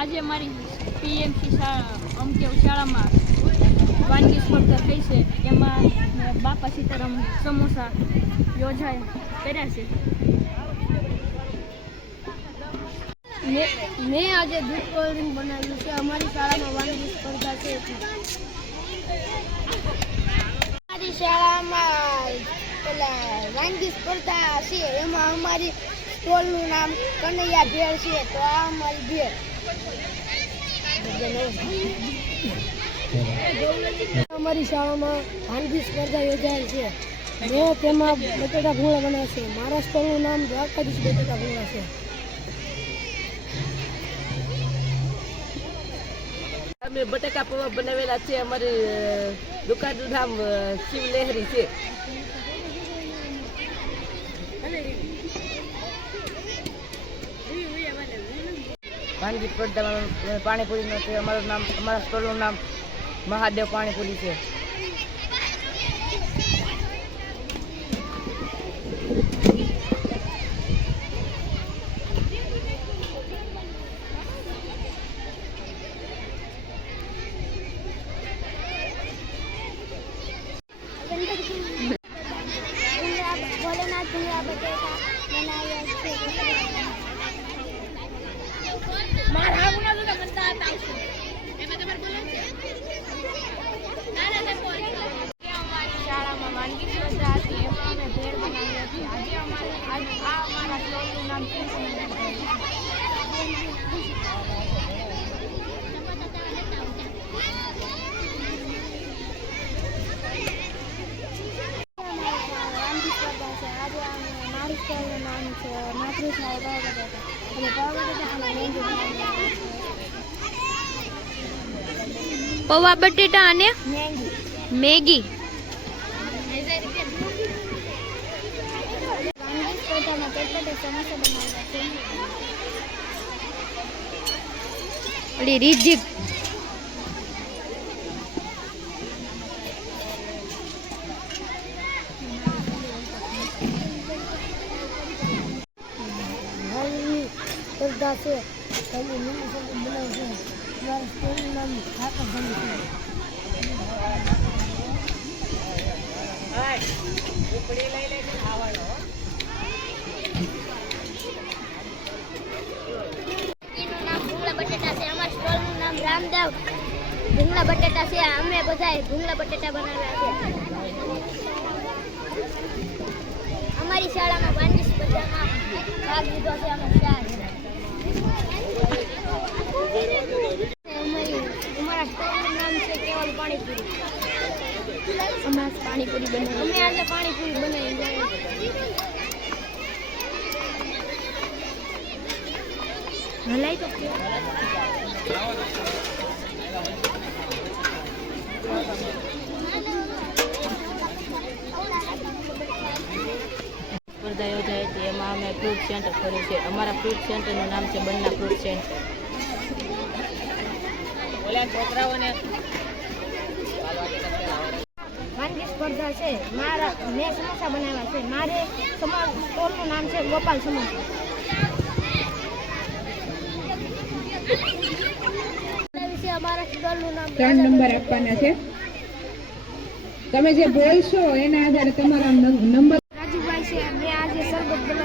આજે મારી પીએમસી અમકેવ શાળામાં વાનગી સ્પર્ધા થઈ છે. એમાં બાપા સીતારામ સમોસા યોજાય કર્યા છે. મેં આજે દૂધ કોલ્ડ્રિંક બનાવ્યું છે. અમારી શાળામાં વાનગી સ્પર્ધા છે. અમારી શાળામાં પેલા વાનગી સ્પર્ધા છે. એમાં અમારી સ્ટોલનું નામ કનૈયા ભેળ છે. તો આ અમારી ભેળ. અમારી શાળામાં ખાનગી સ્પર્ધા યોજાયેલ છે. મેં તેમાં બટેટા ભૂંગળા બનાવ્યા છે. મારા સ્ટોલનું નામ દ્વારકાધીશ બટેટા ભૂંગળા છે. અમે બટેકા પૌવા બનાવેલા છે. અમારી દુકાનનું નામ શિવલહેરી છે. વાનગી સ્પર્ધામાં પાણીપુરી નથી અમારું નામ, અમારા સ્ટોલનું નામ મહાદેવ પાણીપુરી છે. ભોલેનાથ ભૂંગળા બટેટા બનાવ્યા છે. અમારા સ્ટોલનું નામ છે માતૃશાળા પાવ બટેટા અને મેગી. સ્પર્ધામાં ચટપટે સમોસા બનાવ્યા છે ઓલી રીઝિક સ્પર્ધા મારા સ્કૂલનું નામ ઠાકર ભણી છે રામદેવ. ભૂંગળા બટેટા છે. અમે બધાએ ભૂંગળા બટેટા બનાવ્યા છે. અમારી શાળામાં વાનગી સ્પર્ધામાં ભાગ લીધો છે. અમે ચાર અમારી અમારા સ્ટોલનું નામ છે કેવલ પાણીપુરી અમે આજ પાણીપુરી બનાવી. અમે આજે પાણીપુરી બનાવી હલાઈ તો સ્પર્ધા યોજાય હતી એમાં અમે ફ્રૂટ સેન્ટર ખોલ્યું છે અમારા ફ્રૂટ સેન્ટરનું નામ છે બન્ના ફ્રૂટ સેન્ટર છોકરાઓને સ્પર્ધા છે. મારા મેં સમોસા બનાવ્યા છે. મારે સ્ટોરનું નામ છે ગોપાલ સમોસા. ત્રણ છે. તમે જે બોલશો એના આધારે તમારા નંબર રાજુભાઈ છે. મેં આજે સરબત